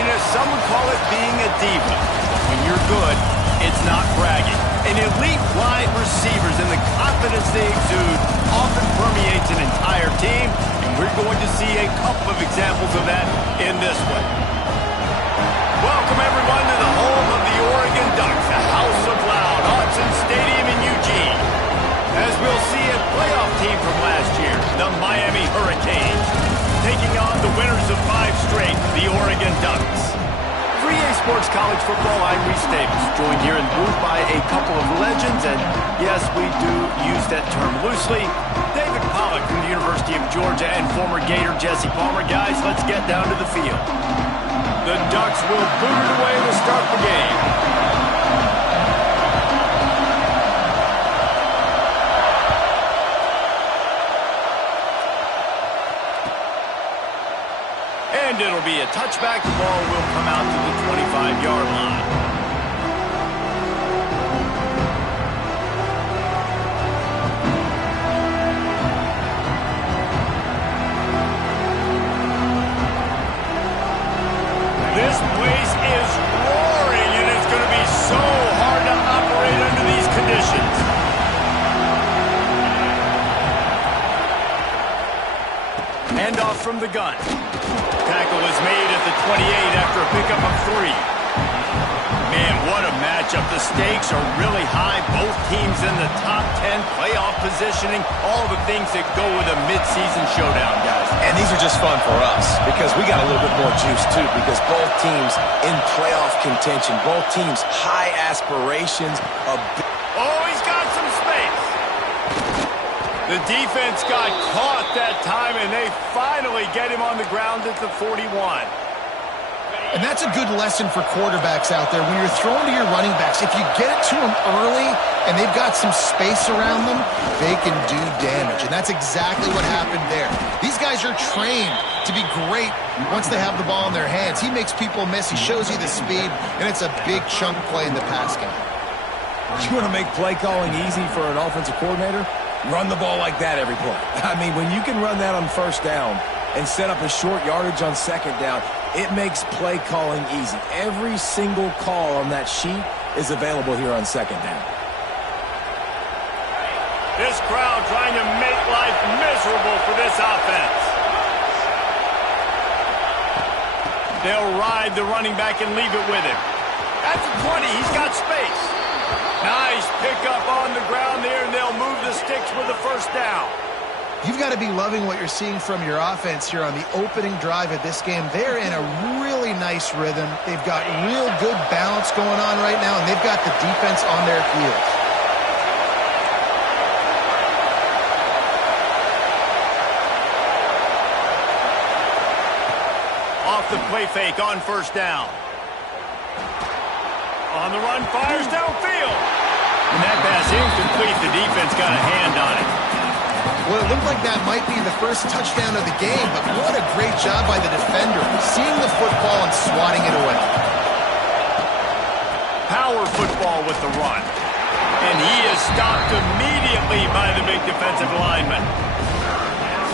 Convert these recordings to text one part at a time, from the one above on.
flashiness, some would call it being a diva. But when you're good, it's not bragging. And elite wide receivers and the confidence they exude often permeates an entire team, and we're going to see a couple of examples of that in this one. Welcome, everyone, to the home of the Oregon Ducks, the House of Loud, Autzen Stadium in Eugene. As we'll see a playoff team from last year, the Miami Hurricanes, taking on the winners of 5 straight, the Oregon Ducks. 3A Sports College Football, I'm Reese Davis, joined here in the booth by a couple of legends, and yes, we do use that term loosely. David Pollack from the University of Georgia and former Gator Jesse Palmer. Guys, let's get down to the field. The Ducks will boot it away to start the game. And it'll be a touchback. The ball will come out to the 25-yard line. This place is roaring, and it's going to be so hard to operate under these conditions. Handoff from the gun. Tackle is made at the 28 after a pickup of 3. Man, what a matchup. The stakes are really high. Both teams in the top 10, playoff positioning, all the things that go with a midseason showdown, guys. And these are just fun for us because we got a little bit more juice, too, because both teams in playoff contention, both teams high aspirations. Oh, he's got some space. The defense got caught that time, and they finally get him on the ground at the 41. And that's a good lesson for quarterbacks out there. When you're throwing to your running backs, if you get it to them early and they've got some space around them, they can do damage. And that's exactly what happened there. These guys are trained to be great once they have the ball in their hands. He makes people miss. He shows you the speed, and it's a big chunk play in the pass game. You want to make play calling easy for an offensive coordinator? Run the ball like that every play. I mean, when you can run that on first down and set up a short yardage on second down, it makes play calling easy. Every single call on that sheet is available here on second down. This crowd trying to make life miserable for this offense. They'll ride the running back and leave it with him. At the 20, he's got space. Nice pickup on the ground there, and they'll move the sticks with the first down. You've got to be loving what you're seeing from your offense here on the opening drive of this game. They're in a really nice rhythm. They've got real good balance going on right now, and they've got the defense on their heels. Off the play fake on first down. On the run, fires downfield. And that pass incomplete. The defense got a hand on it. Well, it looked like that might be the first touchdown of the game, but what a great job by the defender, seeing the football and swatting it away. Power football with the run. And he is stopped immediately by the big defensive lineman.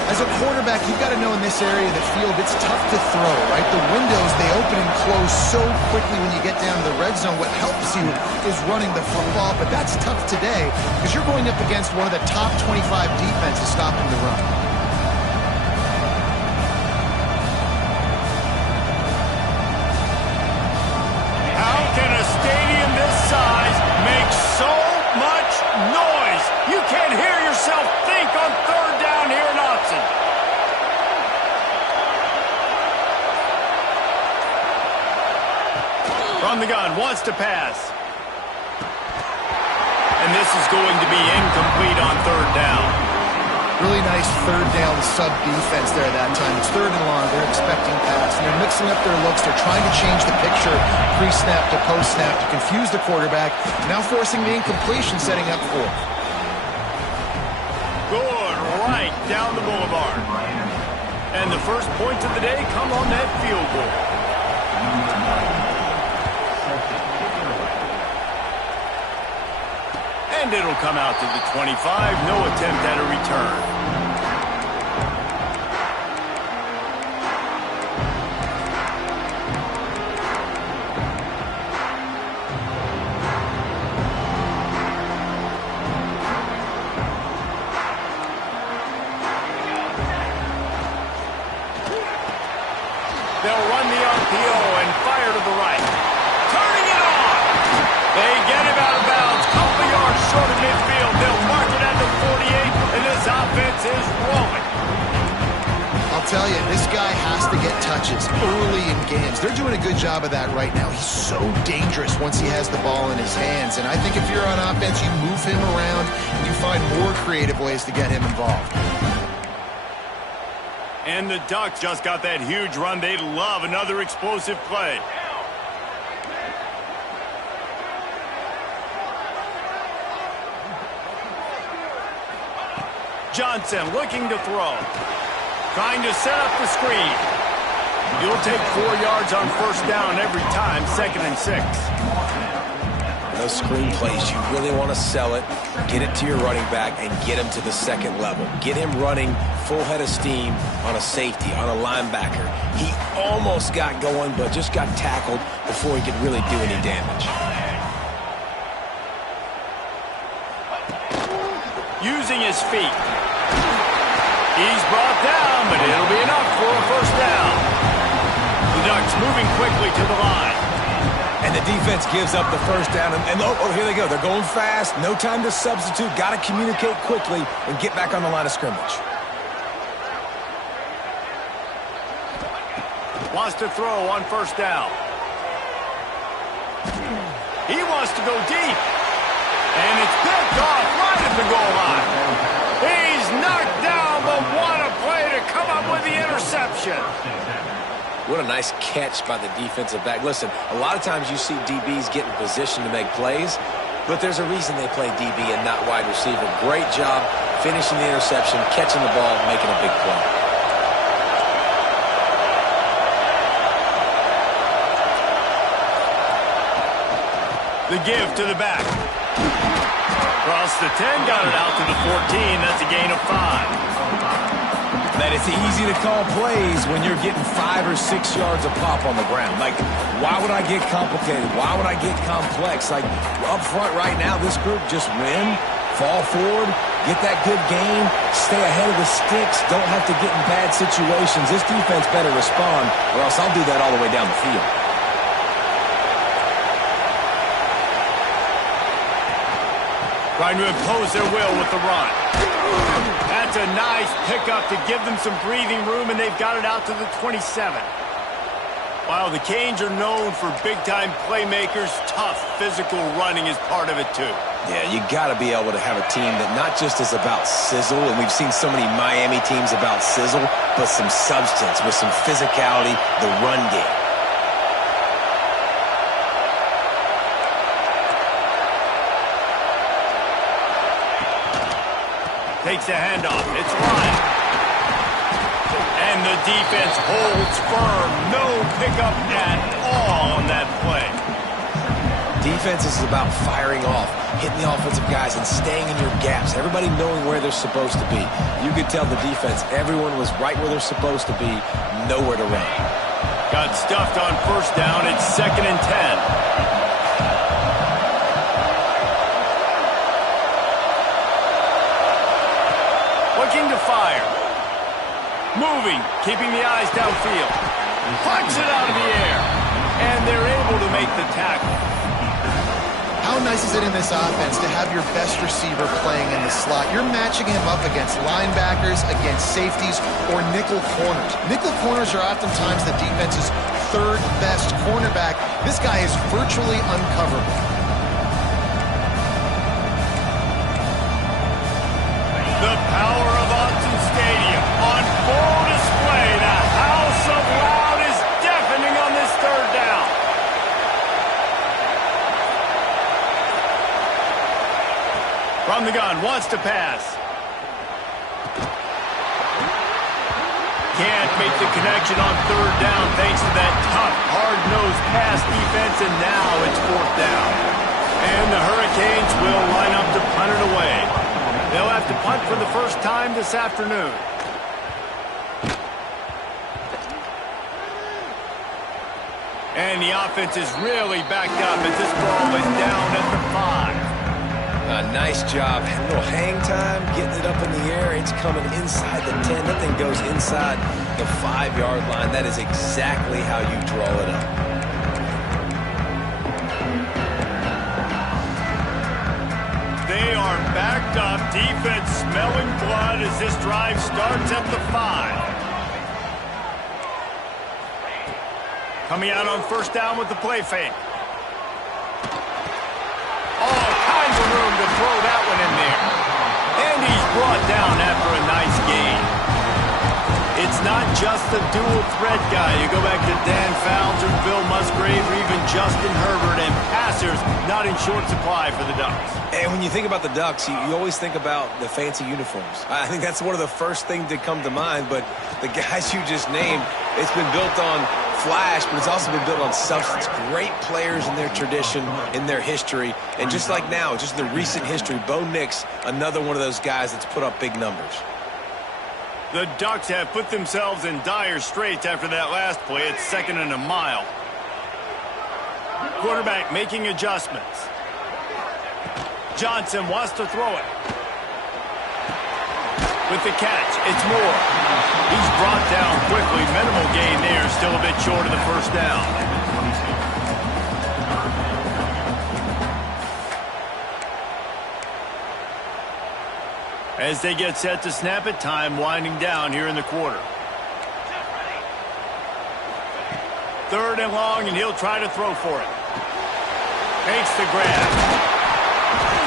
As a quarterback, you've got to know in this area of the field, it's tough to throw, right? The windows, they open and close so quickly when you get down to the red zone. What helps you is running the football, but that's tough today because you're going up against one of the top 25 defenses stopping the run. How can a stadium this size make so much noise? You can't hear yourself think on third down here in Autzen. From the gun, wants to pass. And this is going to be incomplete on third down. Really nice third down sub-defense there that time. It's third and long. They're expecting pass, and they're mixing up their looks. They're trying to change the picture pre-snap to post-snap to confuse the quarterback, now forcing the incompletion, setting up fourth. Good, right down the boulevard. And the first points of the day come on that field goal. And it'll come out to the 25. No attempt at a return. throw to midfield. They'll mark it at the 48, and this offense is rolling. I'll tell you, this guy has to get touches early in games. They're doing a good job of that right now. He's so dangerous once he has the ball in his hands. And I think if you're on offense, you move him around and you find more creative ways to get him involved. And the Ducks just got that huge run. They love another explosive play. Johnson looking to throw. Trying to set up the screen. You'll take 4 yards on first down every time, 2nd and 6. Those screen plays, you really want to sell it, get it to your running back, and get him to the second level. Get him running full head of steam on a safety, on a linebacker. He almost got going, but just got tackled before he could really do any damage. Using his feet. He's brought down, but it'll be enough for a first down. The Ducks moving quickly to the line. And the defense gives up the first down. And oh, here they go. They're going fast. No time to substitute. Got to communicate quickly and get back on the line of scrimmage. Wants to throw on first down. He wants to go deep. And it's picked off right at the goal line. He's knocked down, but what a play to come up with the interception. What a nice catch by the defensive back. Listen, a lot of times you see DBs get in position to make plays, but there's a reason they play DB and not wide receiver. Great job finishing the interception, catching the ball, making a big play. The give to the back. Across the 10, got it out to the 14. That's a gain of 5. That it's easy to call plays when you're getting 5 or 6 yards of pop on the ground. Like, why would I get complicated? Why would I get complex? Like, up front right now, this group just win, fall forward, get that good game, stay ahead of the sticks, don't have to get in bad situations. This defense better respond, or else I'll do that all the way down the field. Trying to impose their will with the run. That's a nice pickup to give them some breathing room, and they've got it out to the 27. While the Canes are known for big-time playmakers, tough physical running is part of it too. Yeah, you got to be able to have a team that not just is about sizzle, and we've seen so many Miami teams about sizzle, but some substance with some physicality, the run game. Takes the handoff. It's Ryan. And the defense holds firm. No pickup at all on that play. Defense is about firing off, hitting the offensive guys, and staying in your gaps. Everybody knowing where they're supposed to be. You could tell the defense, everyone was right where they're supposed to be, nowhere to run. Got stuffed on first down. It's 2nd and 10. Looking to fire. Moving, keeping the eyes downfield. Punch it out of the air. And they're able to make the tackle. How nice is it in this offense to have your best receiver playing in the slot? You're matching him up against linebackers, against safeties, or nickel corners. Nickel corners are oftentimes the defense's third best cornerback. This guy is virtually uncoverable. The power of Autzen Stadium on full display. The house of loud is deafening on this third down. From the gun, wants to pass. Can't make the connection on third down thanks to that tough, hard-nosed pass defense, and now it's 4th down. And the Hurricanes will line up to punt it away. They'll have to punt for the first time this afternoon. And the offense is really backed up as this ball is down at the 5. Nice job. A little hang time, getting it up in the air. It's coming inside the 10. That thing goes inside the 5-yard line. That is exactly how you draw it up. They stuff. Defense smelling blood as this drive starts at the 5. Coming out on first down with the play fake. All kinds of room to throw that one in there. And he's brought down after a nice gain. It's not just the dual threat guy. You go back to Dan Fouts or Bill Musgrave or even Justin Herbert, and passers not in short supply for the Ducks. And when you think about the Ducks, you always think about the fancy uniforms. I think that's one of the first things that come to mind, but the guys you just named, it's been built on flash, but it's also been built on substance. Great players in their tradition, in their history, and just like now, just in the recent history, Bo Nix, another one of those guys that's put up big numbers. The Ducks have put themselves in dire straits after that last play. It's 2nd and a mile. Quarterback making adjustments. Johnson wants to throw it. With the catch, it's Moore. He's brought down quickly. Minimal gain there, still a bit short of the first down. As they get set to snap it, time winding down here in the quarter. 3rd and long, and he'll try to throw for it. Makes the grab.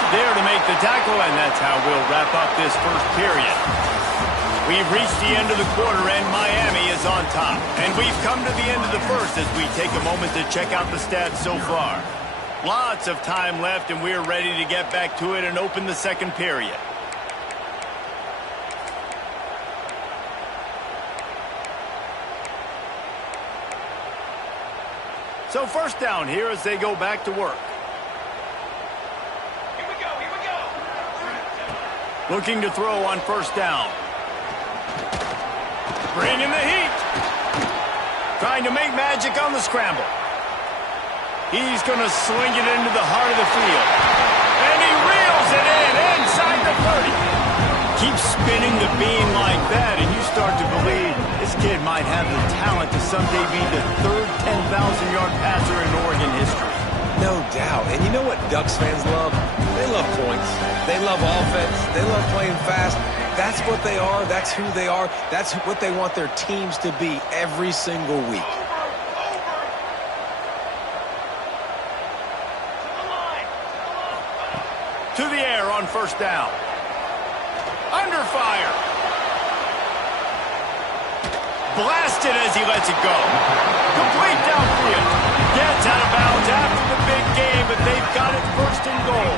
There to make the tackle, and that's how we'll wrap up this first period. We've reached the end of the quarter, and Miami is on top. And we've come to the end of the first as we take a moment to check out the stats so far. Lots of time left, and we're ready to get back to it and open the second period. So first down here as they go back to work. Here we go. Looking to throw on first down. Bringing the heat. Trying to make magic on the scramble. He's going to sling it into the heart of the field. And he reels it in inside the 30. Keeps spinning the beam like that, and you start to believe this kid might have the talent to someday be the 3rd 10,000-yard passer in Oregon history. No doubt. And you know what Ducks fans love? They love points. They love offense. They love playing fast. That's what they are. That's who they are. That's what they want their teams to be every single week. To the air on first down. Under fire. Blasted as he lets it go. Complete downfield. Gets out of bounds after the big game, but they've got it 1st and goal.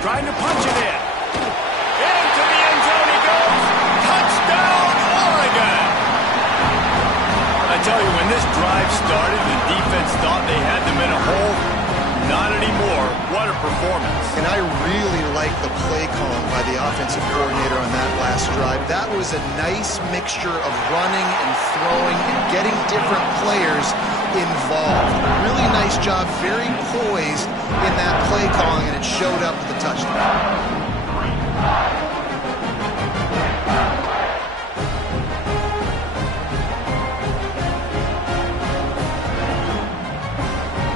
Trying to punch it in. Into the end zone he goes. Touchdown, Oregon. I tell you, when this drive started, the defense thought they had them in a hole. Not anymore. What a performance. And I really like the play calling by the offensive coordinator on that last drive. That was a nice mixture of running and throwing and getting different players involved. Really nice job, very poised in that play calling, and it showed up with the touchdown.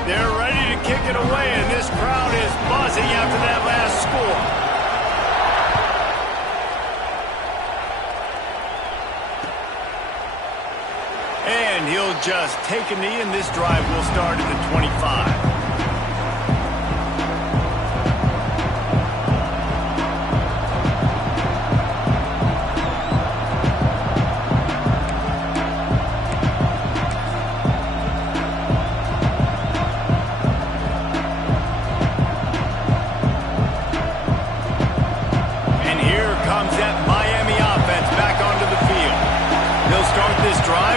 They're ready to kick it away, and this crowd is buzzing after that last score. And he'll just take a knee, and this drive will start at the 25.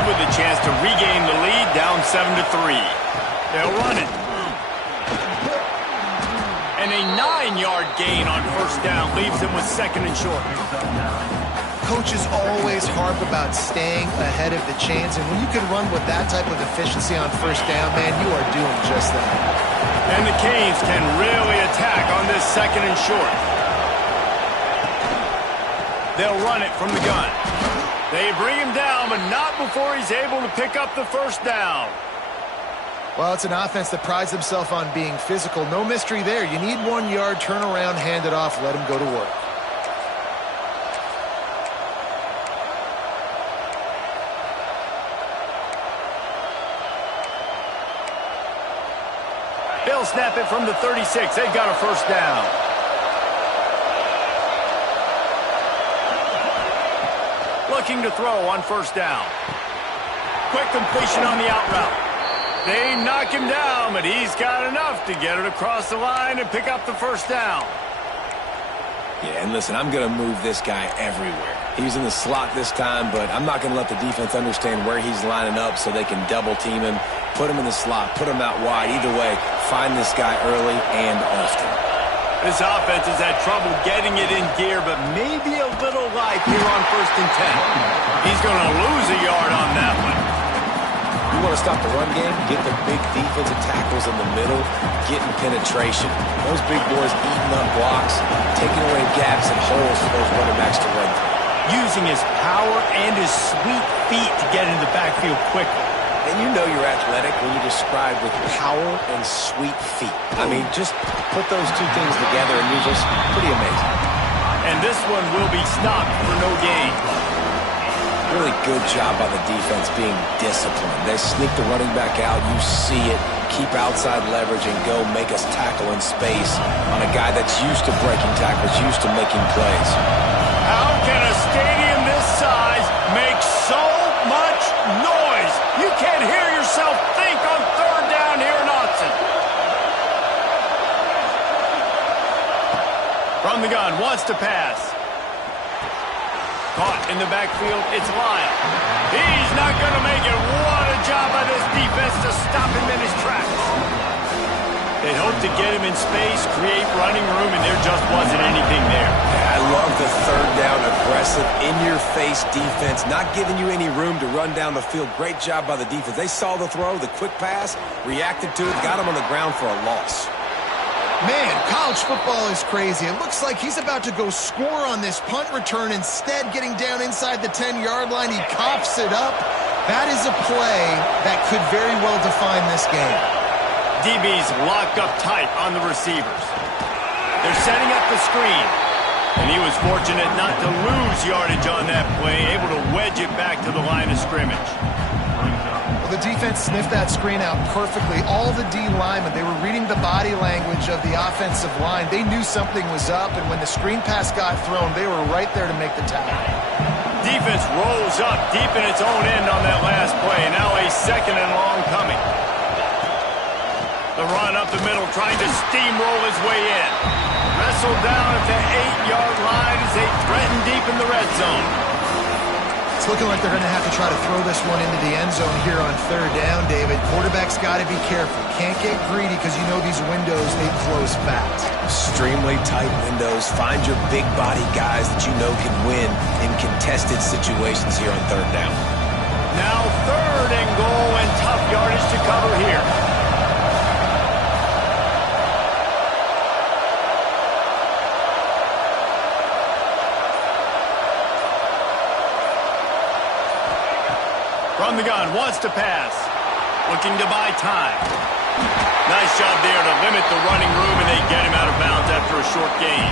With a chance to regain the lead, down 7-3. They'll run it. And a 9-yard gain on first down leaves them with 2nd and short. Coaches always harp about staying ahead of the chains, and when you can run with that type of efficiency on first down, man, you are doing just that. And the Canes can really attack on this 2nd and short. They'll run it from the gun. They bring him down, but not before he's able to pick up the first down. Well, it's an offense that prides themselves on being physical. No mystery there. You need 1 yard, turn around, hand it off, let them go to work. They'll snap it from the 36. They've got a first down. Looking to throw on first down. Quick completion on the out route. They knock him down, but he's got enough to get it across the line and pick up the first down. Yeah, and listen, I'm going to move this guy everywhere. He's in the slot this time, but I'm not going to let the defense understand where he's lining up so they can double team him, put him in the slot, put him out wide. Either way, find this guy early and often. This offense has had trouble getting it in gear, but maybe a little life here on 1st and 10. He's going to lose a yard on that one. You want to stop the run game? Get the big defensive tackles in the middle, getting penetration. Those big boys eating up blocks, taking away gaps and holes for those running backs to run through. Using his power and his sweet feet to get into the backfield quickly. And you know you're athletic when you describe with power and sweet feet. I mean, just put those two things together and you're just pretty amazing. And this one will be stopped for no gain. Really good job by the defense being disciplined. They sneak the running back out. You see it. Keep outside leverage and go make us tackle in space on a guy that's used to breaking tackles, used to making plays. How can a stadium this size make so much noise? You can't hear yourself think on 3rd down here in Autzen. From the gun, wants to pass. Caught in the backfield, it's Lyle. He's not going to make it. What a job by this defense to stop him in his tracks. They'd hope to get him in space, create running room, and there just wasn't anything there. Yeah, I love the 3rd down aggressive, in-your-face defense, not giving you any room to run down the field. Great job by the defense. They saw the throw, the quick pass, reacted to it, got him on the ground for a loss. Man, college football is crazy. It looks like he's about to go score on this punt return. Instead, getting down inside the 10-yard line, he coughs it up. That is a play that could very well define this game. DB's locked up tight on the receivers. They're setting up the screen. And he was fortunate not to lose yardage on that play, able to wedge it back to the line of scrimmage. The defense sniffed that screen out perfectly. All the D linemen, they were reading the body language of the offensive line. They knew something was up, and when the screen pass got thrown, they were right there to make the tackle. Defense rolls up deep in its own end on that last play. Now a 2nd and long coming. The run up the middle, trying to steamroll his way in. Wrestled down at the 8-yard line as they threaten deep in the red zone. It's looking like they're going to have to try to throw this one into the end zone here on 3rd down, David. Quarterback's got to be careful. Can't get greedy because you know these windows, they close fast. Extremely tight windows. Find your big body guys that you know can win in contested situations here on 3rd down. Now 3rd and goal and tough yardage to cover here. From the gun, wants to pass. Looking to buy time. Nice job there to limit the running room, and they get him out of bounds after a short gain.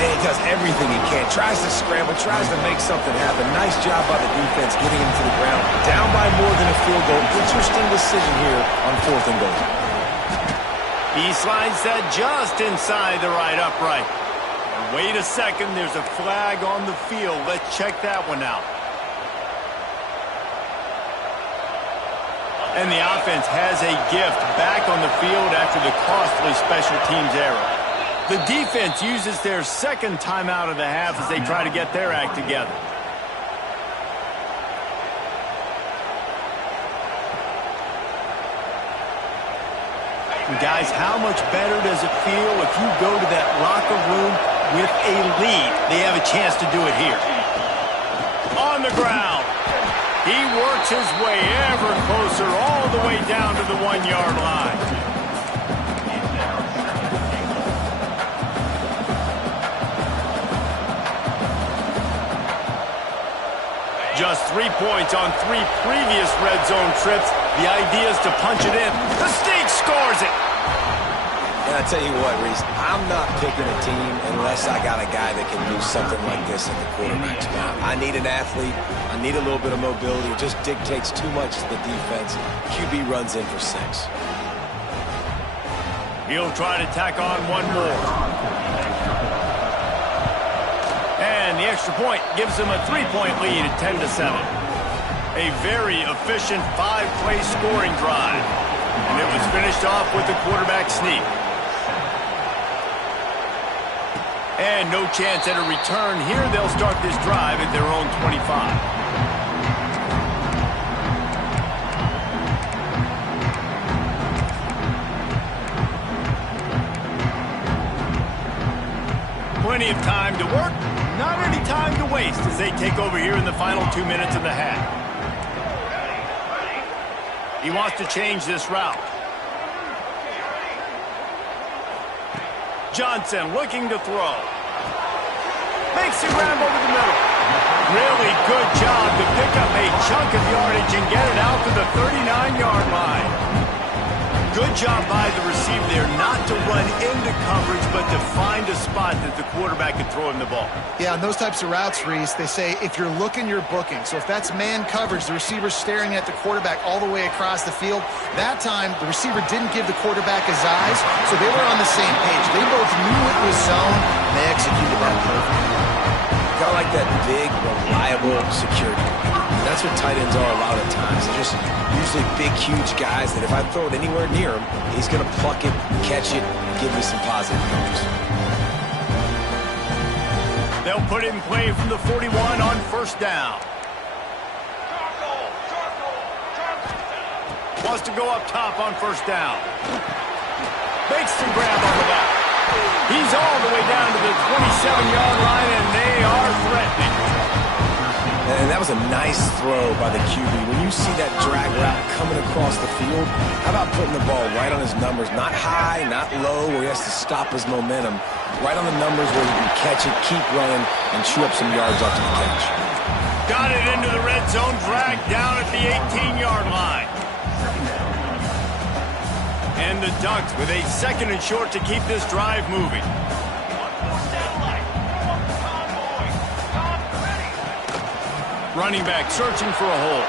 And he does everything he can. Tries to scramble, tries to make something happen. Nice job by the defense getting him to the ground. Down by more than a field goal. Interesting decision here on 4th and goal. He slides that just inside the right upright. And wait a second, there's a flag on the field. Let's check that one out. And the offense has a gift back on the field after the costly special teams error. The defense uses their 2nd timeout of the half as they try to get their act together. And guys, how much better does it feel if you go to that locker room with a lead? They have a chance to do it here. On the ground. He works his way ever closer all the way down to the 1-yard line. Just 3 points on 3 previous red zone trips. The idea is to punch it in. The Sneak scores it. And I tell you what, Reese, I'm not picking a team unless I got a guy that can do something like this at the quarterback spot. I need an athlete. I need a little bit of mobility. It just dictates too much to the defense. QB runs in for 6. He'll try to tack on one more. And the extra point gives him a 3-point lead at 10-7. A very efficient 5-play scoring drive. And it was finished off with the quarterback sneak. And no chance at a return here. They'll start this drive at their own 25. Plenty of time to work, not any time to waste as they take over here in the final 2 minutes of the half. He wants to change this route. Johnson looking to throw. Makes a grab over the middle. Really good job to pick up a chunk of yardage and get it out to the 39-yard line. Good job by the receiver there not to run into coverage, but to find a spot that the quarterback could throw him the ball. Yeah, on those types of routes, Reese, they say if you're looking, you're booking. So if that's man coverage, the receiver's staring at the quarterback all the way across the field. That time, the receiver didn't give the quarterback his eyes, so they were on the same page. They both knew it was zone, and they executed that perfectly. Got like that big, reliable security. That's what tight ends are a lot of times. They're just usually big, huge guys that if I throw it anywhere near him, he's going to pluck it, catch it, and give me some positive numbers. They'll put it in play from the 41 on first down. Wants to go up top on first down. Makes the grab on the back. He's all the way down to the 27-yard line, and they are threatening. And that was a nice throw by the QB. When you see that drag route coming across the field, how about putting the ball right on his numbers? Not high, not low, where he has to stop his momentum. Right on the numbers where he can catch it, keep running, and chew up some yards after the catch. Got it into the red zone, dragged down at the 18-yard line. And the Ducks with a 2nd and short to keep this drive moving. Running back searching for a hole.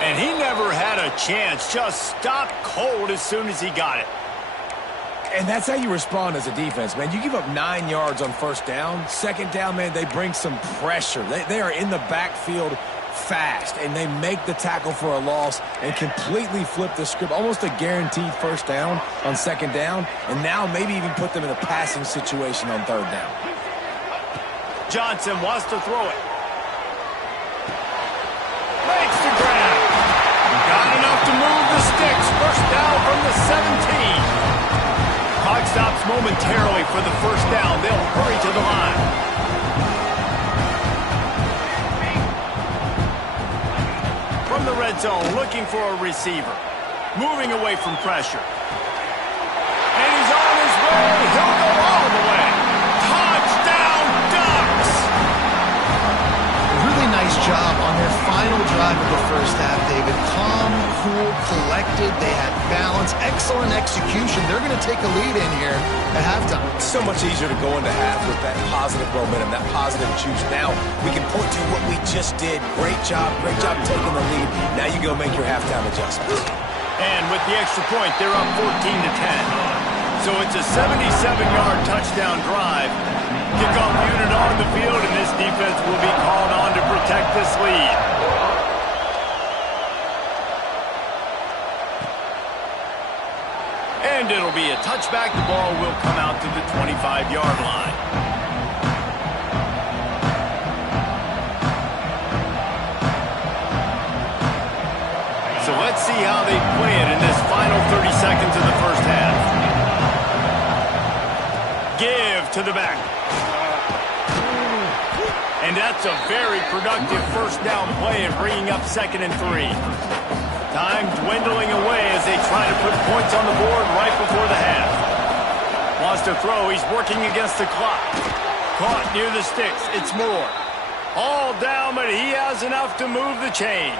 And he never had a chance. Just stopped cold as soon as he got it. And that's how you respond as a defense, man. You give up 9 yards on first down. 2nd down, man, they bring some pressure. They are in the backfield fast, and they make the tackle for a loss and completely flip the script. Almost a guaranteed first down on 2nd down, and now maybe even put them in a passing situation on 3rd down. Johnson wants to throw it. Makes the grab. Got enough to move the sticks. First down from the 17. Clock stops momentarily for the first down. They'll hurry to the line. From the red zone, looking for a receiver. Moving away from pressure. And he's on his way. He'll go all the way. Touchdown, Ducks! Really nice job on their final drive of the first half, David. Calm, cool, collected. They had balance. Excellent execution. They're going to take a lead in here at halftime. It's so much easier to go into half with that positive momentum, that positive juice. Now we can point to what we just did. Great job taking the lead. Now you go make your halftime adjustments. And with the extra point, they're up 14-10. So it's a 77-yard touchdown drive. Kickoff unit on the field, and this defense will be called on to protect this lead. And it'll be a touchback. The ball will come out to the 25-yard line. So let's see how they play it in this final 30 seconds of the first half. Give to the back. And that's a very productive first down play and bringing up 2nd and 3. Time dwindling away as they try to put points on the board right before the half. Wants to throw. He's working against the clock. Caught near the sticks. It's Moore. All down, but he has enough to move the chains.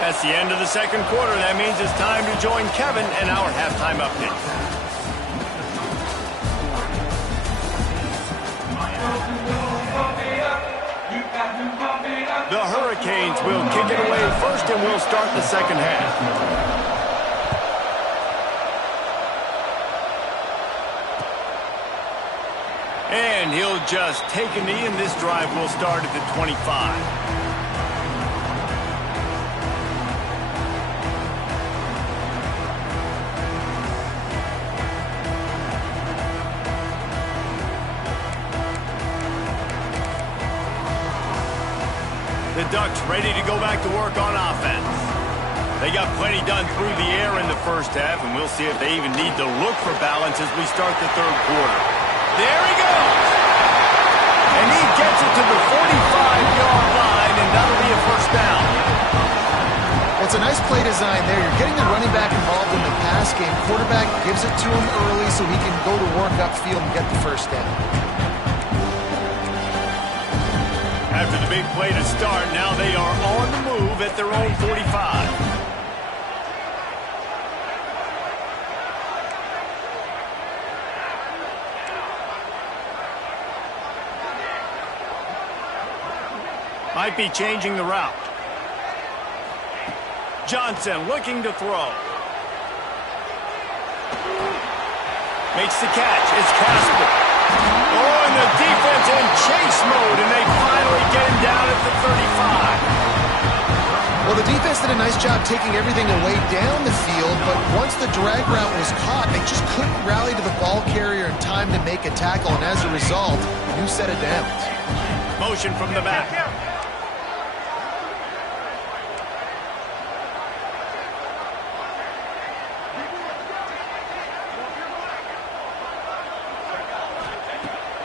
That's the end of the second quarter. That means it's time to join Kevin in our halftime update. The Hurricanes will kick it away first, and we'll start the second half. And he'll just take a knee, and this drive will start at the 25. The Ducks ready to go back to work on offense. They got plenty done through the air in the first half, and we'll see if they even need to look for balance as we start the third quarter. There he goes! And he gets it to the 45-yard line, and that'll be a first down. It's a nice play design there. You're getting the running back involved in the pass game. Quarterback gives it to him early so he can go to work upfield and get the first down. After the big play to start, now they are on the move at their own 45. Might be changing the route. Johnson looking to throw. Makes the catch. It's Casper. Oh, and the defense in chase mode, and they finally get him down at the 35. Well, the defense did a nice job taking everything away down the field, but once the drag route was caught, they just couldn't rally to the ball carrier in time to make a tackle, and as a result, new set of downs. Motion from the back.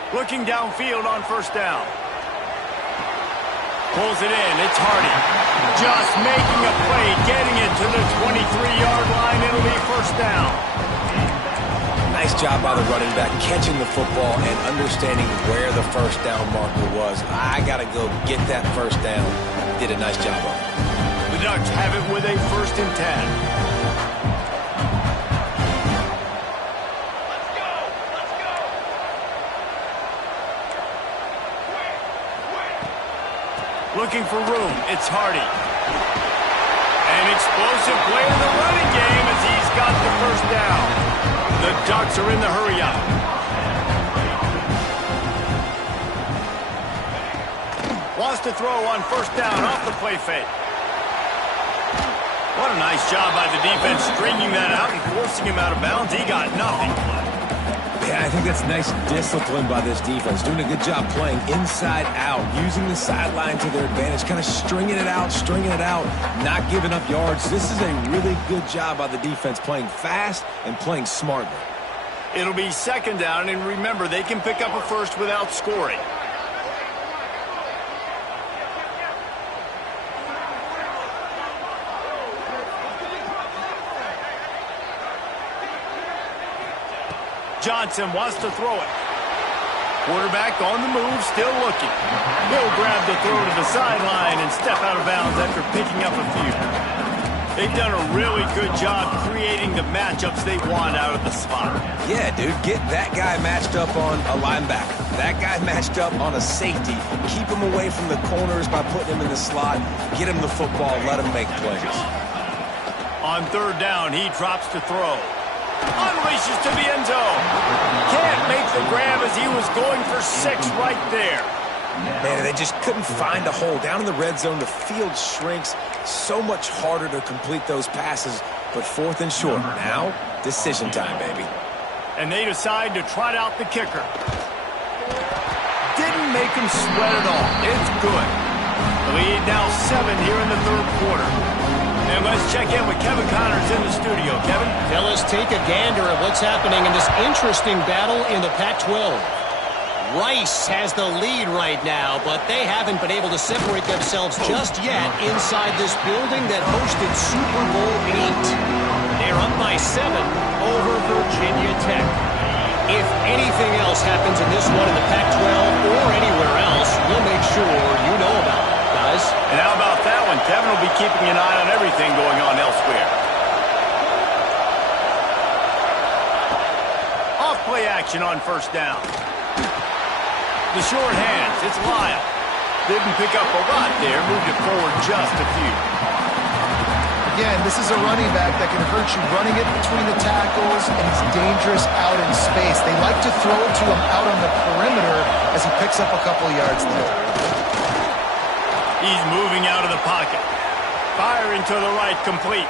Looking downfield on first down. Pulls it in. It's Hardy. Just making a play, getting it to the 23-yard line. It'll be first down. Nice job by the running back, catching the football and understanding where the first down marker was. I got to go get that first down. Did a nice job of it. The Ducks have it with a 1st and 10. Looking for room. It's Hardy. An explosive play in the running game as he's got the first down. The Ducks are in the hurry-up. Wants to throw on first down off the play fake. What a nice job by the defense stringing that out and forcing him out of bounds. He got nothing. Yeah, I think that's nice discipline by this defense. Doing a good job playing inside out, using the sideline to their advantage, kind of stringing it out, not giving up yards. This is a really good job by the defense, playing fast and playing smartly. It'll be second down, and remember, they can pick up a first without scoring. Johnson wants to throw it. Quarterback on the move, still looking. He'll grab the throw to the sideline and step out of bounds after picking up a few. They've done a really good job creating the matchups they want out of the slot. Yeah, dude, get that guy matched up on a linebacker. That guy matched up on a safety. Keep him away from the corners by putting him in the slot. Get him the football, let him make plays. On third down, he drops to throw. Unleashes to the end zone. Can't make the grab as he was going for 6 right there. Man, they just couldn't find a hole. Down in the red zone, the field shrinks. So much harder to complete those passes, but 4th and short. Now, decision time, baby. And they decide to trot out the kicker. Didn't make him sweat at all. It's good. The lead now 7 here in the third quarter. And let's check in with Kevin Connors in the studio. Kevin? Now let's take a gander at what's happening in this interesting battle in the Pac-12. Rice has the lead right now, but they haven't been able to separate themselves just yet inside this building that hosted Super Bowl VIII. They're up by 7 over Virginia Tech. If anything else happens in this one in the Pac-12 or anywhere else, we'll make sure you know about it, guys. And how about that one? Kevin will be keeping an eye on everything going on elsewhere. Off-play action on first down. The short hands, it's Lyle. Didn't pick up a lot there, moved it forward just a few. Again, this is a running back that can hurt you running it between the tackles, and he's dangerous out in space. They like to throw it to him out on the perimeter as he picks up a couple of yards there. He's moving out of the pocket. Firing to the right, complete.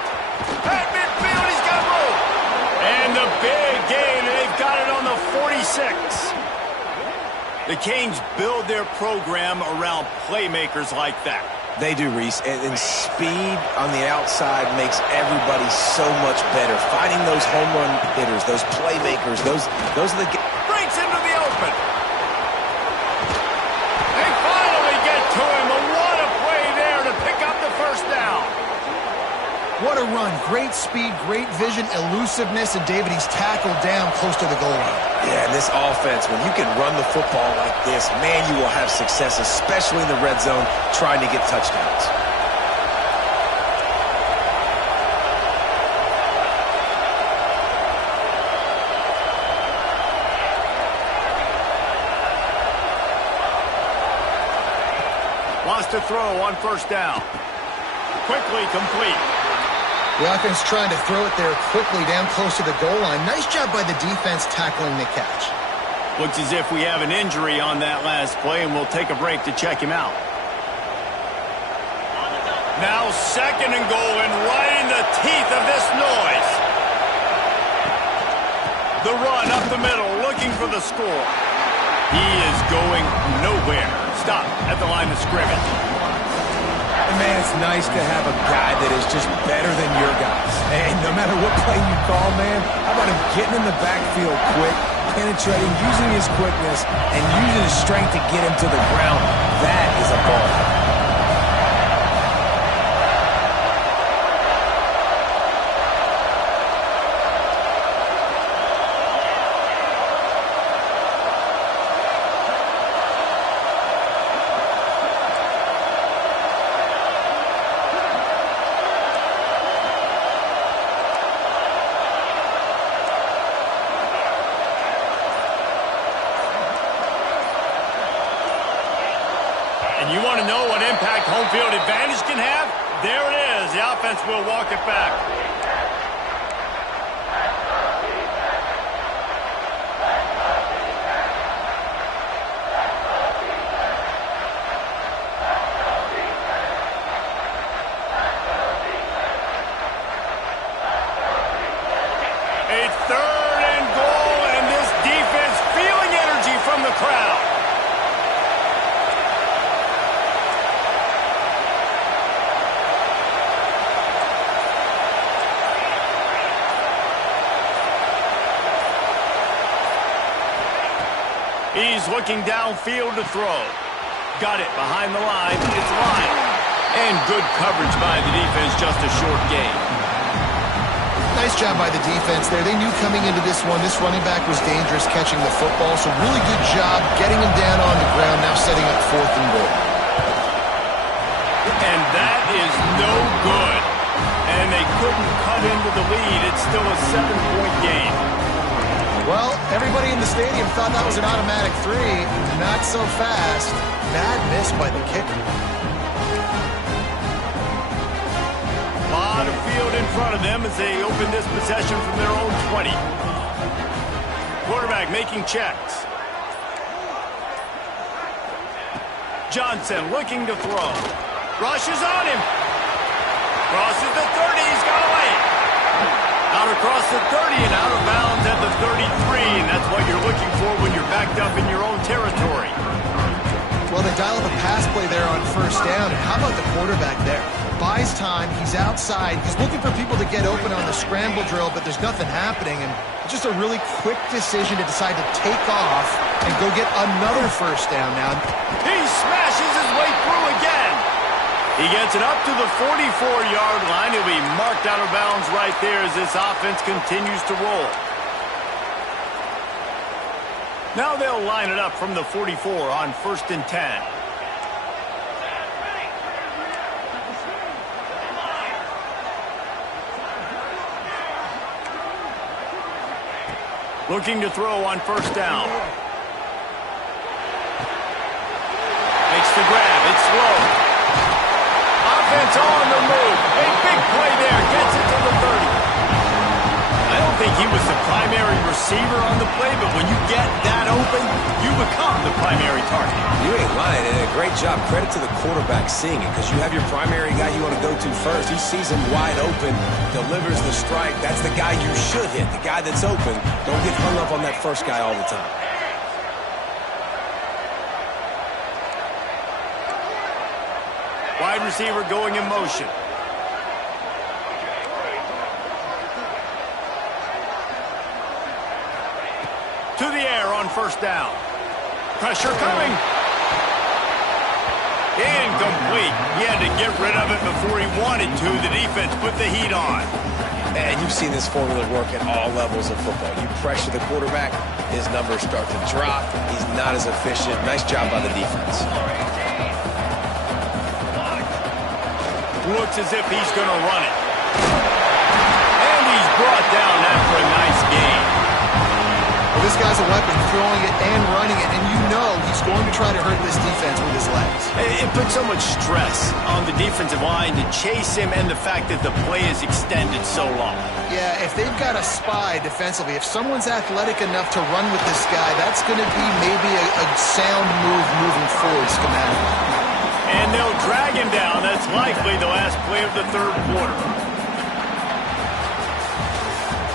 At midfield, he's got room. And the big gain, they've got it on the 46. The Canes build their program around playmakers like that. They do, Reese, and speed on the outside makes everybody so much better. Finding those home run hitters, those playmakers, those are the... Breaks into the open. They finally get to him. What a play there to pick up the first down. What a run. Great speed, great vision, elusiveness, and David, he's tackled down close to the goal line. Yeah, and this offense, when you can run the football like this, man, you will have success, especially in the red zone, trying to get touchdowns. Wants to throw on first down. Quickly complete. The offense trying to throw it there quickly down close to the goal line. Nice job by the defense tackling the catch. Looks as if we have an injury on that last play, and we'll take a break to check him out. Now 2nd and goal, and right in the teeth of this noise. The run up the middle, looking for the score. He is going nowhere. Stop at the line of scrimmage. And man, it's nice to have a guy that is just better than your guys. And no matter what play you call, man, how about him getting in the backfield quick, penetrating, using his quickness, and using his strength to get him to the ground. That is a ball. And you want to know what impact home field advantage can have? There it is. The offense will walk it back. A 3rd and goal, and this defense feeling energy from the crowd. He's looking downfield to throw. Got it behind the line. It's Lyle. And good coverage by the defense, just a short gain. Nice job by the defense there. They knew coming into this one, this running back was dangerous catching the football, so really good job getting him down on the ground, now setting up 4th and goal. And that is no good. And they couldn't cut into the lead. It's still a 7-point game. Well, everybody in the stadium thought that was an automatic 3. Not so fast. Bad miss by the kicker. A lot of field in front of them as they open this possession from their own 20. Quarterback making checks. Johnson looking to throw. Rushes on him. Crosses the 30. He's got away. Out across the 30 and out of bounds at the 33. And that's what you're looking for when you're backed up in your own territory. Well, they dial the pass play play there on first down. And how about the quarterback there? Buys time. He's outside. He's looking for people to get open on the scramble drill, but there's nothing happening. And it's just a really quick decision to decide to take off and go get another first down now. He smashes his way through again. He gets it up to the 44-yard line. He'll be marked out of bounds right there as this offense continues to roll. Now they'll line it up from the 44 on 1st and 10. Looking to throw on 1st down. Makes the grab. It's slow. Offense on the move. A big play there. Gets it to the 30. I don't think he was the primary receiver on the play, but when you get that open, you become the primary target. You ain't lying, and a great job. Credit to the quarterback seeing it, because you have your primary guy you want to go to first. He sees him wide open, delivers the strike. That's the guy you should hit, the guy that's open. Don't get hung up on that first guy all the time. Wide receiver going in motion. To the air on 1st down. Pressure coming. Incomplete. He had to get rid of it before he wanted to. The defense put the heat on. And you've seen this formula work at all levels of football. You pressure the quarterback, his numbers start to drop. He's not as efficient. Nice job by the defense. Looks as if he's going to run it. And he's brought down after a nice gain. Well, this guy's a weapon, throwing it and running it, and you know he's going to try to hurt this defense with his legs. It puts so much stress on the defensive line to chase him, and the fact that the play is extended so long. Yeah, if they've got a spy defensively, if someone's athletic enough to run with this guy, that's going to be maybe a sound move moving forward schematically. And they'll drag him down. That's likely the last play of the 3rd quarter.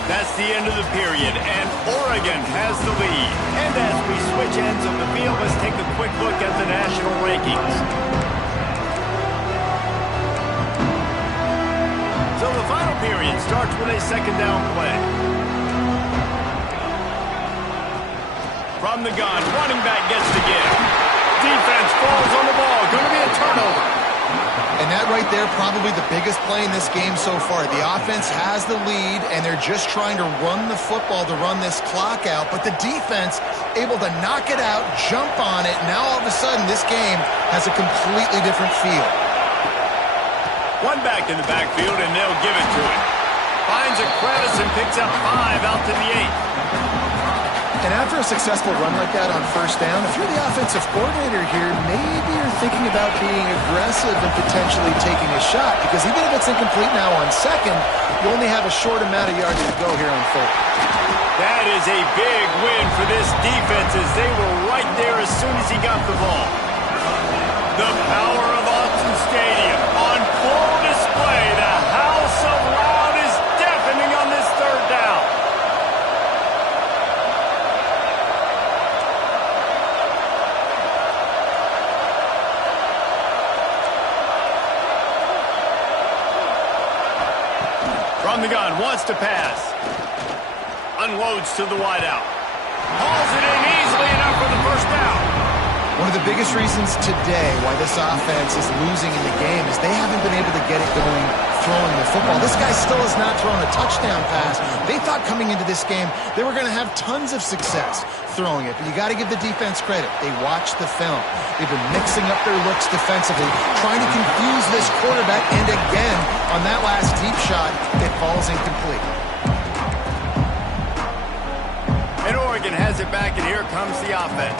That's the end of the period, and Oregon has the lead. And as we switch ends of the field, let's take a quick look at the national rankings. So the final period starts with a 2nd down play. From the gun, running back gets the give. Defense falls on the ball. Going to be a turnover. And that right there, probably the biggest play in this game so far. The offense has the lead, and they're just trying to run the football to run this clock out. But the defense able to knock it out, jump on it. Now all of a sudden, this game has a completely different feel. One back in the backfield, and they'll give it to him. Finds a crevice and picks up 5 out to the 8. And after a successful run like that on 1st down, if you're the offensive coordinator here, maybe you're thinking about being aggressive and potentially taking a shot, because even if it's incomplete now on 2nd, you only have a short amount of yards to go here on 3rd. That is a big win for this defense, as they were right there as soon as he got the ball. The power of Autzen Stadium on full display. The house of loud is deafening on this 3rd down. From the gun, wants to pass. Unloads to the wideout. Hauls it in easily enough for the 1st down. One of the biggest reasons today why this offense is losing in the game is they haven't been able to get it going throwing the football. This guy still has not thrown a touchdown pass. They thought coming into this game they were going to have tons of success throwing it, but you got to give the defense credit. They watched the film. They've been mixing up their looks defensively, trying to confuse this quarterback, and again, on that last deep shot, it falls incomplete. And Oregon has it back, and here comes the offense.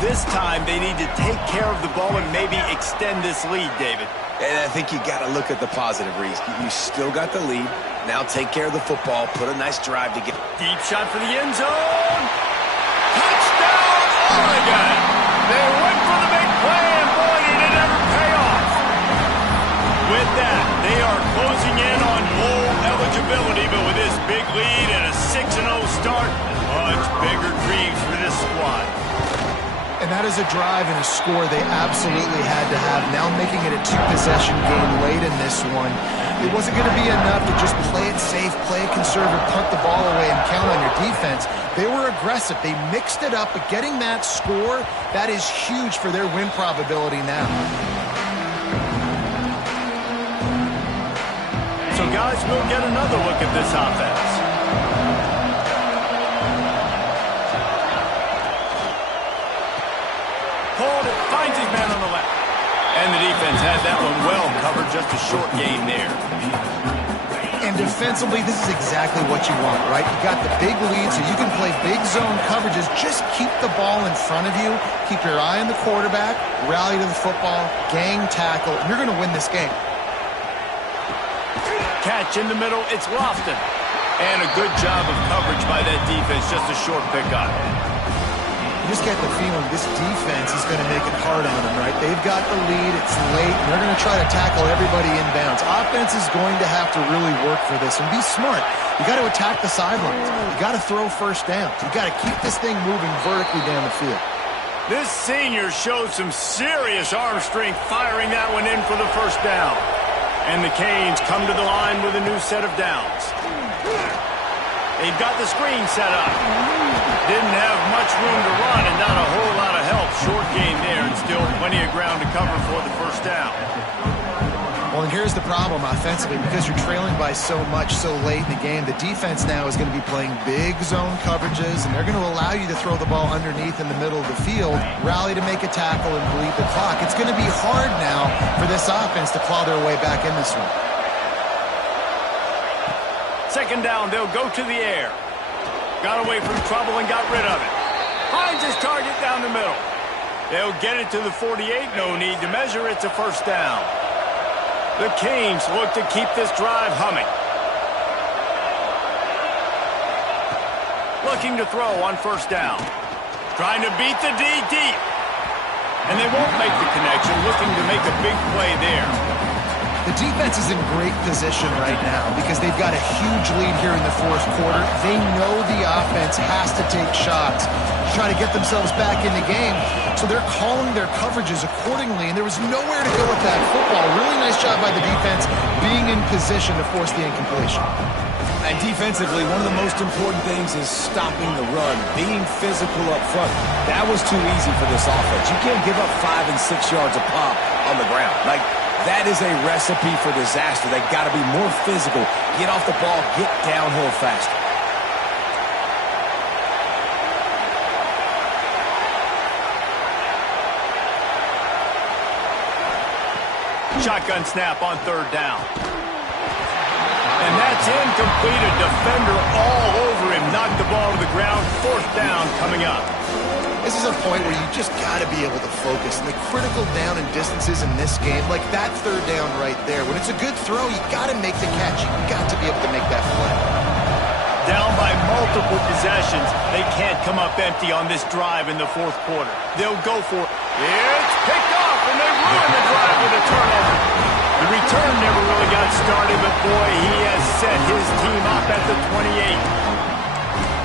This time, they need to take care of the ball and maybe extend this lead, David. And I think you got to look at the positive, Reese. You still got the lead. Now take care of the football. Put a nice drive to get. Deep shot for the end zone. Touchdown, Oregon. They went for the big play, and boy, did it ever pay off. With that, they are closing in on bowl eligibility, but with this big lead and a 6-0 start, much bigger dreams for this squad. And And that is a drive and a score they absolutely had to have. Now making it a two-possession game late in this one. It wasn't going to be enough to just play it safe, play it conservative, punt the ball away, and count on your defense. They were aggressive. They mixed it up, but getting that score, that is huge for their win probability now. So, guys, we'll get another look at this offense. Hold it, finds his man on the left. And the defense had that one well covered, just a short gain there. And defensively, this is exactly what you want, right? You got the big lead, so you can play big zone coverages. Just keep the ball in front of you. Keep your eye on the quarterback, rally to the football, gang tackle. You're going to win this game. Catch in the middle, it's Lofton. And a good job of coverage by that defense, just a short pickup. You just get the feeling this defense is going to make it hard on them, right? They've got the lead, it's late, and they're going to try to tackle everybody inbounds. Offense is going to have to really work for this and be smart. You got to attack the sidelines. You got to throw first downs. You got to keep this thing moving vertically down the field. This senior showed some serious arm strength firing that one in for the first down. And the Canes come to the line with a new set of downs. They've got the screen set up. Didn't have much room to run and not a whole lot of help. Short gain there and still plenty of ground to cover for the first down. Well, and here's the problem offensively. Because you're trailing by so much so late in the game, the defense now is going to be playing big zone coverages, and they're going to allow you to throw the ball underneath in the middle of the field, rally to make a tackle, and bleed the clock. It's going to be hard now for this offense to claw their way back in this one. Second down, they'll go to the air. Got away from trouble and got rid of it. Finds his target down the middle. They'll get it to the 48. No need to measure. It's a first down. The Canes look to keep this drive humming. Looking to throw on first down. Trying to beat the D deep. And they won't make the connection. Looking to make a big play there. The defense is in great position right now because they've got a huge lead here in the fourth quarter. They know the offense has to take shots to try to get themselves back in the game, so they're calling their coverages accordingly, and there was nowhere to go with that football. Really nice job by the defense being in position to force the incompletion. And defensively, one of the most important things is stopping the run, being physical up front. That was too easy for this offense. You can't give up 5 and 6 yards a pop on the ground. That is a recipe for disaster. They've got to be more physical. Get off the ball, get downhill faster. Shotgun snap on third down. And that's incomplete. A defender all over him. Knocked the ball to the ground. Fourth down coming up. This is a point where you just got to be able to focus. And the critical down and distances in this game, like that third down right there, when it's a good throw, you got to make the catch. You got to be able to make that play. Down by multiple possessions. They can't come up empty on this drive in the fourth quarter. They'll go for it. It's picked off, and they ruin the drive with a turnover. The return never really got started, but boy, he has set his team up at the 28.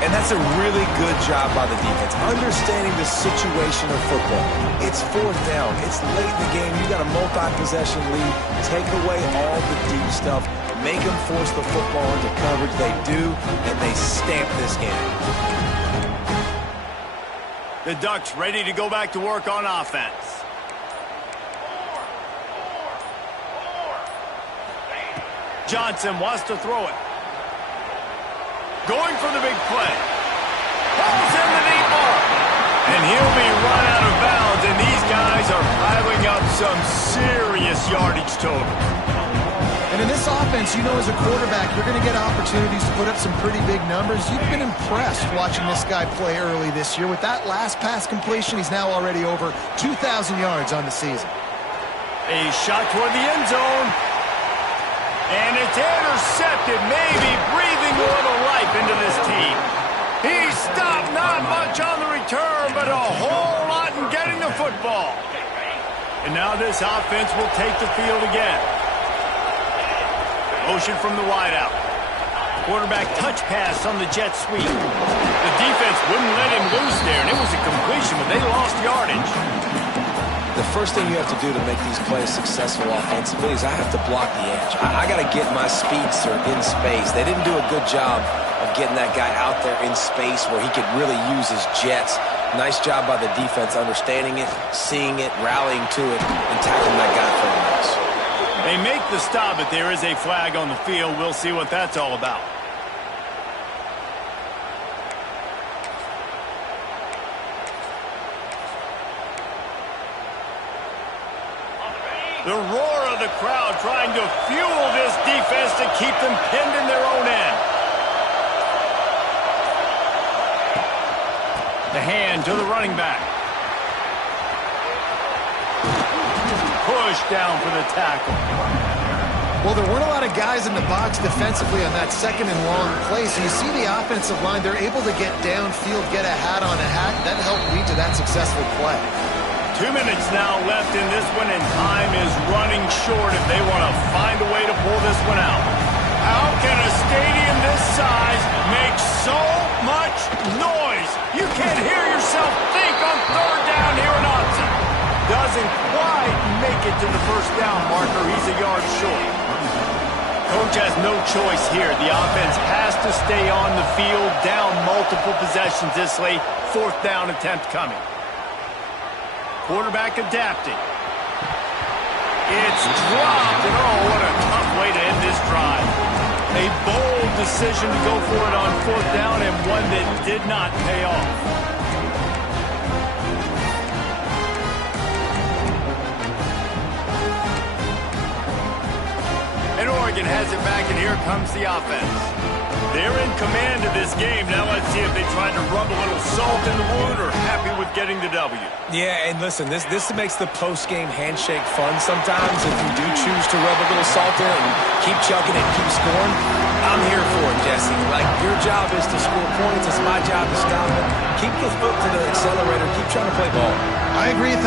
And that's a really good job by the defense, understanding the situation of football. It's fourth down. It's late in the game. You got a multi-possession lead. Take away all the deep stuff. Make them force the football into coverage. They do, and they stamp this game. The Ducks ready to go back to work on offense. Johnson wants to throw it. Going for the big play. Pulls in the deep ball. And he'll be run out of bounds, and these guys are piling up some serious yardage total. And in this offense, you know as a quarterback, you're going to get opportunities to put up some pretty big numbers. You've been impressed watching this guy play early this year. With that last pass completion, he's now already over 2,000 yards on the season. A shot toward the end zone. And it's intercepted, maybe breathing a little life into this team. He stopped, not much on the return, but a whole lot in getting the football. And now this offense will take the field again. Motion from the wideout. Quarterback touch pass on the jet sweep. The defense wouldn't let him loose there, and it was a completion, but they lost yardage. first thing you have to do to make these plays successful offensively is I have to block the edge. I got to get my speedster in space. They didn't do a good job of getting that guy out there in space where he could really use his jets. Nice job by the defense understanding it, seeing it, rallying to it, and tackling that guy for a loss. They make the stop, but there is a flag on the field. We'll see what that's all about. The roar of the crowd trying to fuel this defense to keep them pinned in their own end. The hand to the running back. Push down for the tackle. Well, there weren't a lot of guys in the box defensively on that second and long play, so you see the offensive line, they're able to get downfield, get a hat on a hat. That helped lead to that successful play. 2 minutes now left in this one, and time is running short if they want to find a way to pull this one out. How can a stadium this size make so much noise? You can't hear yourself think on third down here in Austin. Doesn't quite make it to the first down marker. He's a yard short. Coach has no choice here. The offense has to stay on the field, down multiple possessions this late. Fourth down attempt coming. Quarterback adapting. It's dropped, and oh, what a tough way to end this drive. A bold decision to go for it on fourth down, and one that did not pay off. And Oregon has it back, and here comes the offense. They're in command of this game. Now let's see if they try to rub a little salt in the wound or happy with getting the W. Yeah, and listen, this makes the post-game handshake fun sometimes. If you do choose to rub a little salt in it and keep chucking and keep scoring, I'm here for it, Jesse. Like, your job is to score points. It's my job to stop it. Keep the foot to the accelerator. Keep trying to play ball. I agree 1,000%.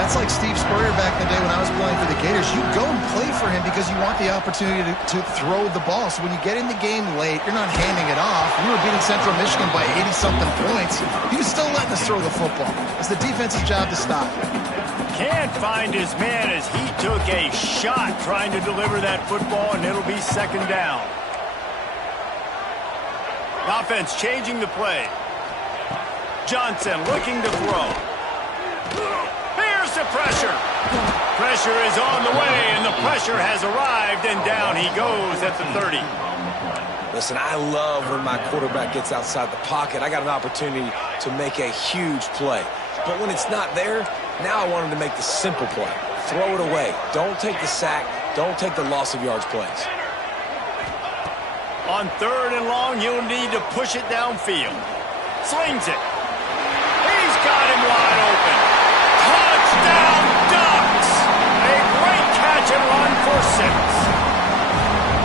That's like Steve Spurrier back in the day when I was playing for the Gators. You go and play for him because you want the opportunity to throw the ball. So when you get in the game late, you're not handing it off. We were beating Central Michigan by 80-something points. He was still letting us throw the football. It's the defense's job to stop. Can't find his man as he took a shot trying to deliver that football, and it'll be second down. Offense changing the play. Johnson looking to throw. Here's the pressure. Pressure is on the way, and the pressure has arrived, and down he goes at the 30. Listen, I love when my quarterback gets outside the pocket. I got an opportunity to make a huge play. But when it's not there, now I want him to make the simple play. Throw it away. Don't take the sack. Don't take the loss of yards plays. On third and long, you'll need to push it downfield. Slings it. He's got him wide open. Touchdown, Ducks! A great catch and run for 6.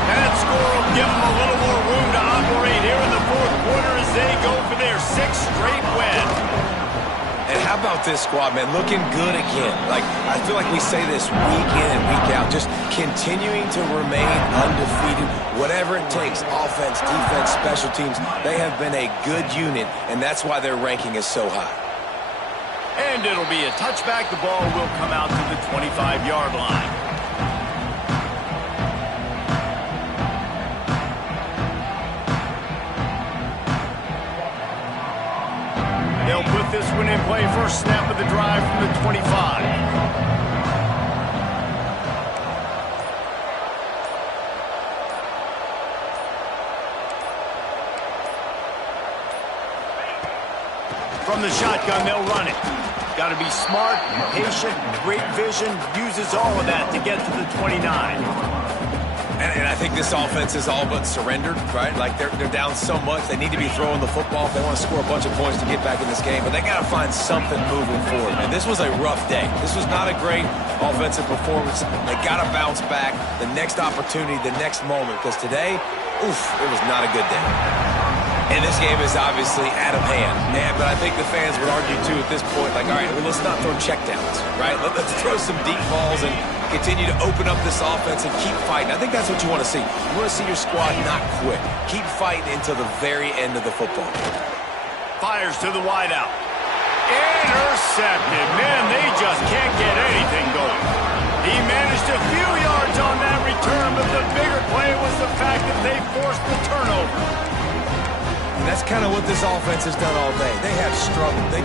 That score will give them a little more room to operate here in the fourth quarter as they go for their 6th straight win. And how about this squad, man? Looking good again. Like, I feel like we say this week in and week out, just continuing to remain undefeated, whatever it takes, offense, defense, special teams. They have been a good unit, and that's why their ranking is so high. And it'll be a touchback. The ball will come out to the 25-yard line. They'll put this one in play. First snap of the drive from the 25. From the shotgun, they'll run it. Got to be smart, patient, great vision, uses all of that to get to the 29. And I think this offense is all but surrendered, right? Like, they're down so much. They need to be throwing the football if they want to score a bunch of points to get back in this game. But they got to find something moving forward. And this was a rough day. This was not a great offensive performance. They got to bounce back. The next opportunity, the next moment. Because today, oof, it was not a good day. And this game is obviously out of hand. Yeah, but I think the fans would argue, too, at this point, like, all right, well, let's not throw checkdowns, right? Let's throw some deep balls and continue to open up this offense and keep fighting. I think that's what you want to see. You want to see your squad not quit. Keep fighting until the very end of the football game. Fires to the wideout. Intercepted. Man, they just can't get anything going. He managed a few yards on that return, but the bigger play was the fact that they forced the turnover. And that's kind of what this offense has done all day. They have struggled. They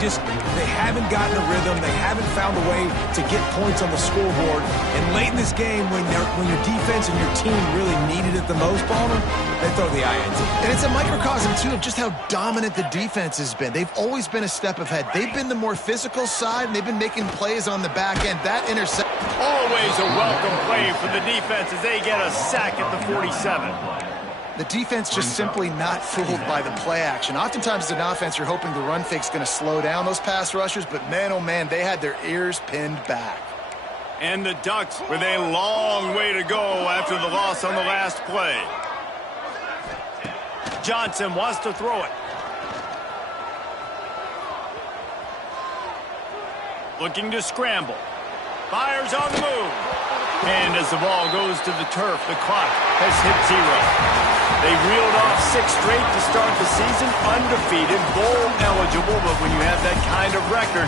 haven't gotten a rhythm. They haven't found a way to get points on the scoreboard. And late in this game, when your defense and your team really needed it the most, Palmer, they throw the INT. And it's a microcosm, too, of just how dominant the defense has been. They've always been a step ahead. They've been the more physical side, and they've been making plays on the back end. That intercept. Always a welcome play for the defense as they get a sack at the 47. The defense just simply not fooled by the play action. Oftentimes, as an offense, you're hoping the run fake's going to slow down those pass rushers, but man, oh man, they had their ears pinned back. And the Ducks with a long way to go after the loss on the last play. Johnson wants to throw it. Looking to scramble. Fires on the move. And as the ball goes to the turf, the clock has hit 0. They reeled off 6 straight to start the season, undefeated, bowl eligible, but when you have that kind of record,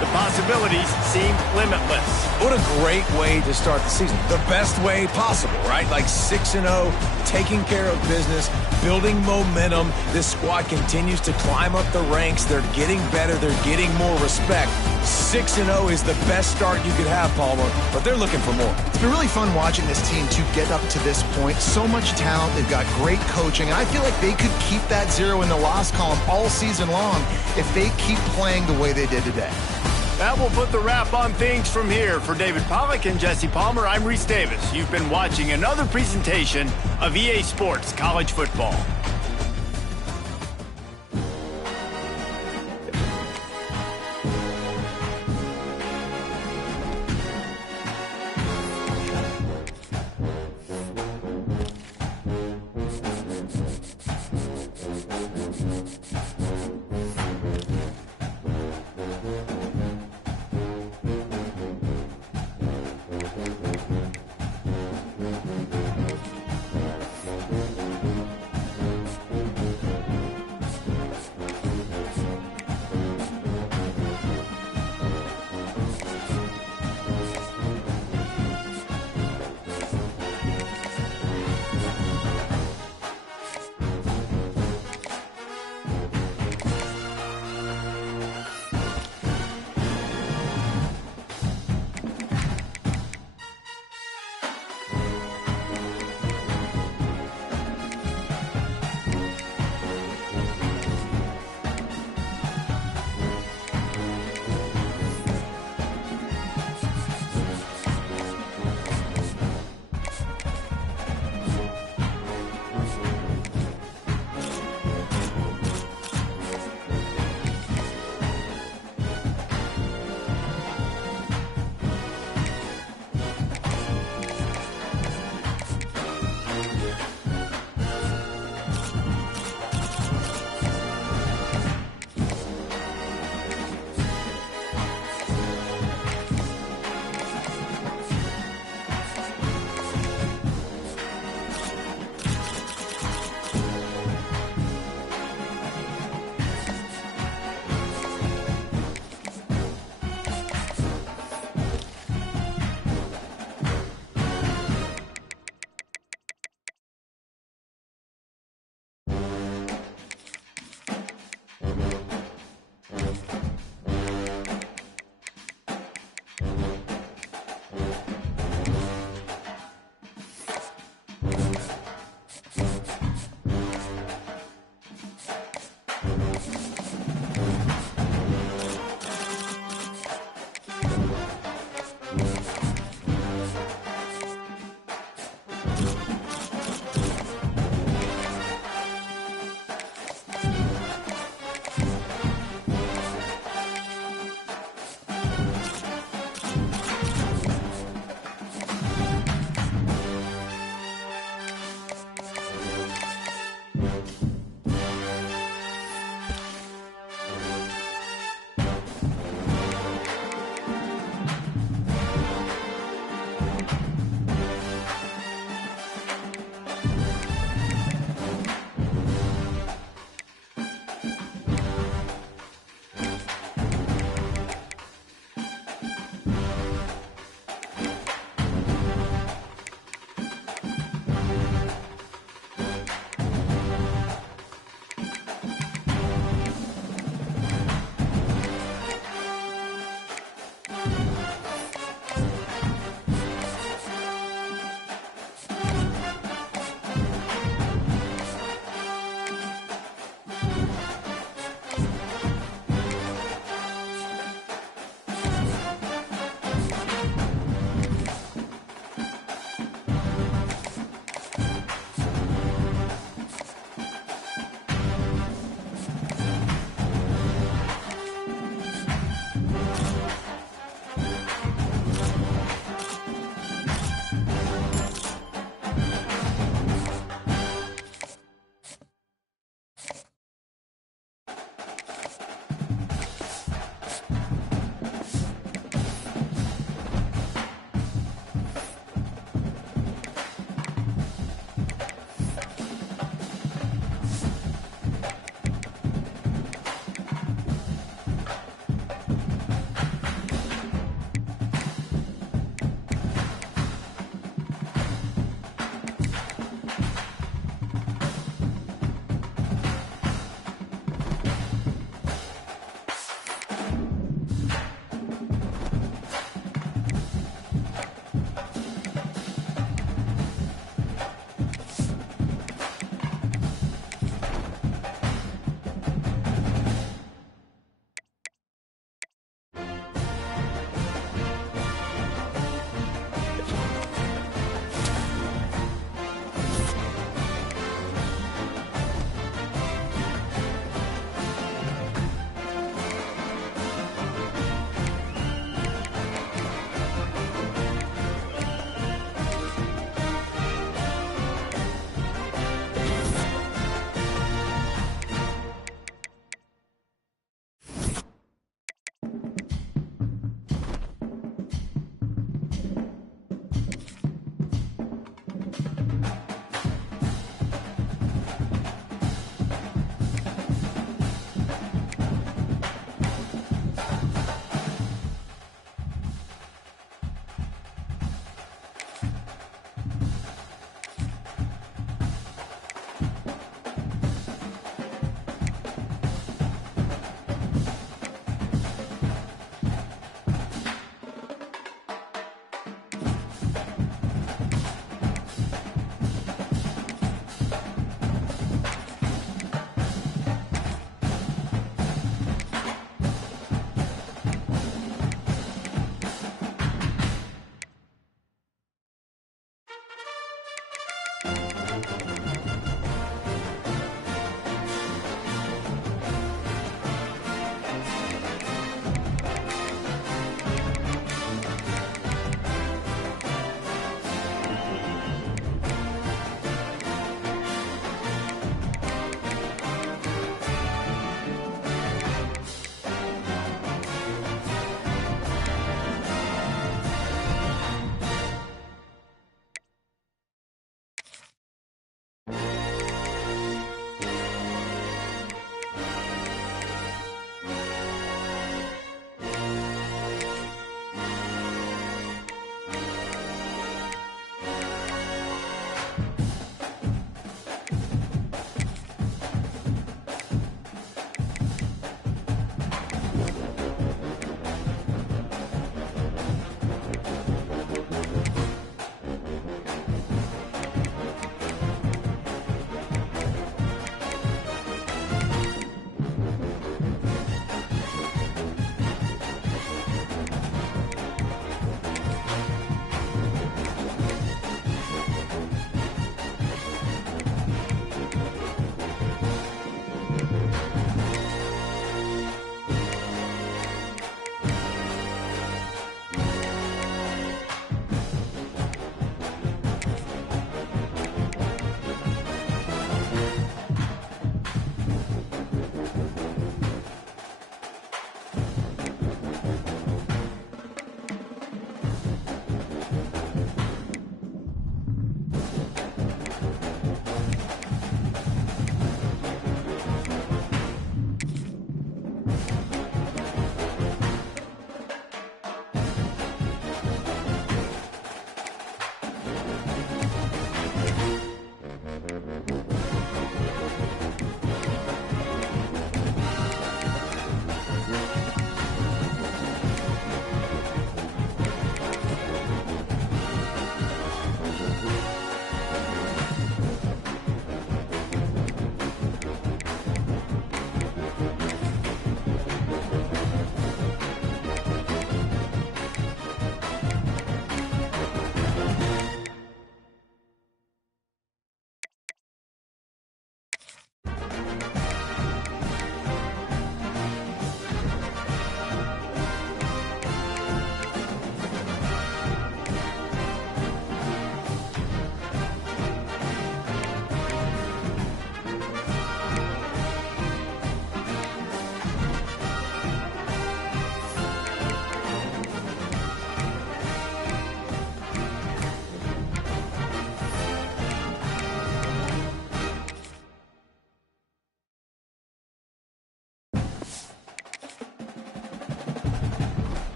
the possibilities seem limitless. What a great way to start the season. The best way possible, right? Like 6-0, taking care of business, building momentum. This squad continues to climb up the ranks. They're getting better. They're getting more respect. 6-0 is the best start you could have, Palmer, but they're looking for more. It's been really fun watching this team to get up to this point. So much talent. They've got great coaching, and I feel like they could keep that 0 in the loss column all season long if they keep playing the way they did today. That will put the wrap on things from here. For David Pollack and Jesse Palmer, I'm Reese Davis. You've been watching another presentation of EA Sports College Football.